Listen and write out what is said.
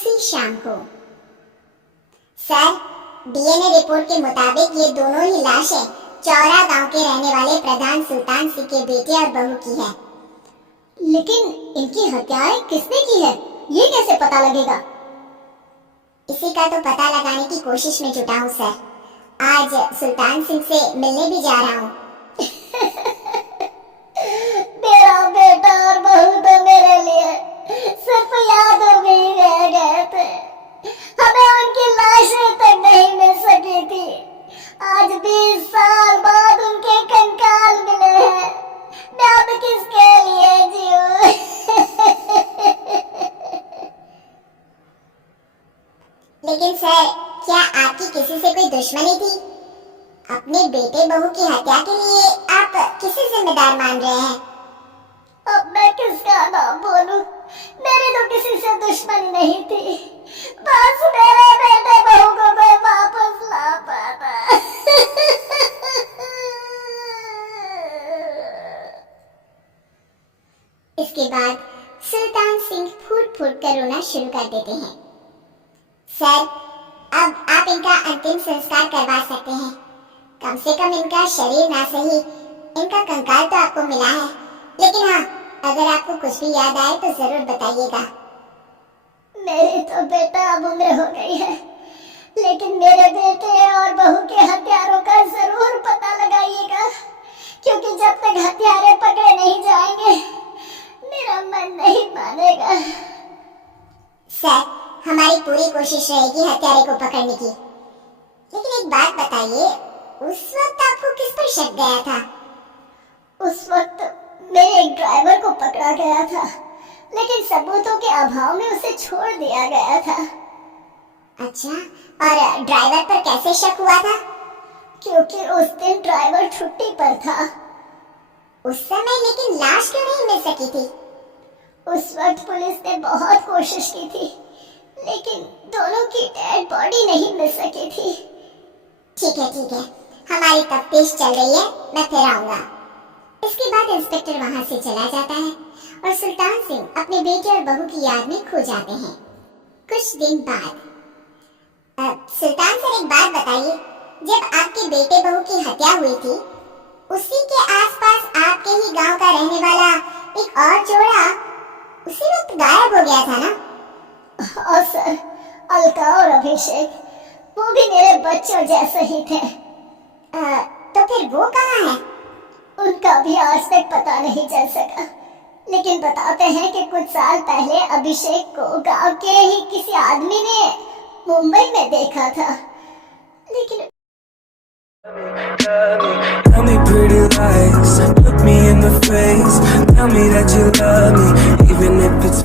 उसी शाम को। सर, डीएनए रिपोर्ट के मुताबिक ये दोनों ही लाशें चौरा गांव के रहने वाले प्रधान सुल्तान सिंह के बेटे और बहू की है। लेकिन इनकी हत्याएं किसने की है, ये कैसे पता लगेगा? इसी का तो पता लगाने की कोशिश में जुटा हूँ सर। आज सुल्तान सिंह से मिलने भी जा रहा हूँ। मेरा बेटा और बहू तो मेरे लिए सिर्फ यादों में ही रह गए थे। हमें उनकी लाशें तक नहीं मिल सकी थी। आज 20 साल बाद उनके कंकाल मिले हैं। मैं अब किसके लिए जीऊं? लेकिन सर, क्या आपकी किसी से कोई दुश्मनी थी? अपने बेटे बहू की हत्या के लिए आप किसे जिम्मेदार मान रहे हैं? अब मैं किसका नाम बोलूं? मेरी तो किसी से दुश्मनी नहीं थी, बस मेरे बेटे बहू को मैं वापस ला पाता। इसके बाद सुल्तान सिंह फूट फूट कर रोना शुरू कर देते हैं। सर, अब आप इनका अंतिम संस्कार करवा सकते हैं। कम से कम इनका शरीर ना सही, इनका कंकाल तो आपको मिला है। लेकिन हाँ, अगर आपको कुछ भी याद आए तो जरूर बताइएगा। मेरी तो बेटा अब उम्र हो गई है, लेकिन मेरे बेटे और बहू के हत्यारों का जरूर पता लगाइएगा, क्योंकि जब तक हत्यारे पकड़े नहीं जाएंगे मेरा मन नहीं मानेगा। सर, हमारी पूरी कोशिश रहेगी हत्यारे को पकड़ने की। लेकिन एक बात बताइए, उस वक्त आपको किस पर शक गया था? उस वक्त मेरे एक ड्राइवर को पकड़ा गया था, लेकिन सबूतों के अभाव में उसे छोड़ दिया गया था। अच्छा, और ड्राइवर पर कैसे शक हुआ था? क्योंकि उस दिन ड्राइवर छुट्टी पर था। उस समय लेकिन लाश क्यों नहीं मिल सकी थी? उस वक्त पुलिस ने बहुत कोशिश की थी, लेकिन दोनों की डेड बॉडी नहीं मिल सकी थी। ठीक है, हमारी तफ्तीश चल रही है, मैं फिर आऊंगा। इसके बाद इंस्पेक्टर वहां से चला जाता है और सुल्तान सिंह अपने बेटे और बहू की याद में खो जाते हैं। कुछ दिन बाद सुल्तान सर, एक बात बताइए, जब आपके बेटे बहू की हत्या हुई थी, उसी के आसपास आपके ही गांव का रहने वाला एक और जोड़ा उसी वक्त गायब हो गया था ना? और सर, अलका और अभिषेक, वो भी मेरे बच्चों जैसे ही थे। तो फिर वो कहाँ है? उनका भी आज तक पता नहीं चल सका, लेकिन बताते हैं कि कुछ साल पहले अभिषेक को गांव के ही किसी आदमी ने मुंबई में देखा था। लेकिन Tell me pretty lies, look me in the face, tell me that you love me, even if it's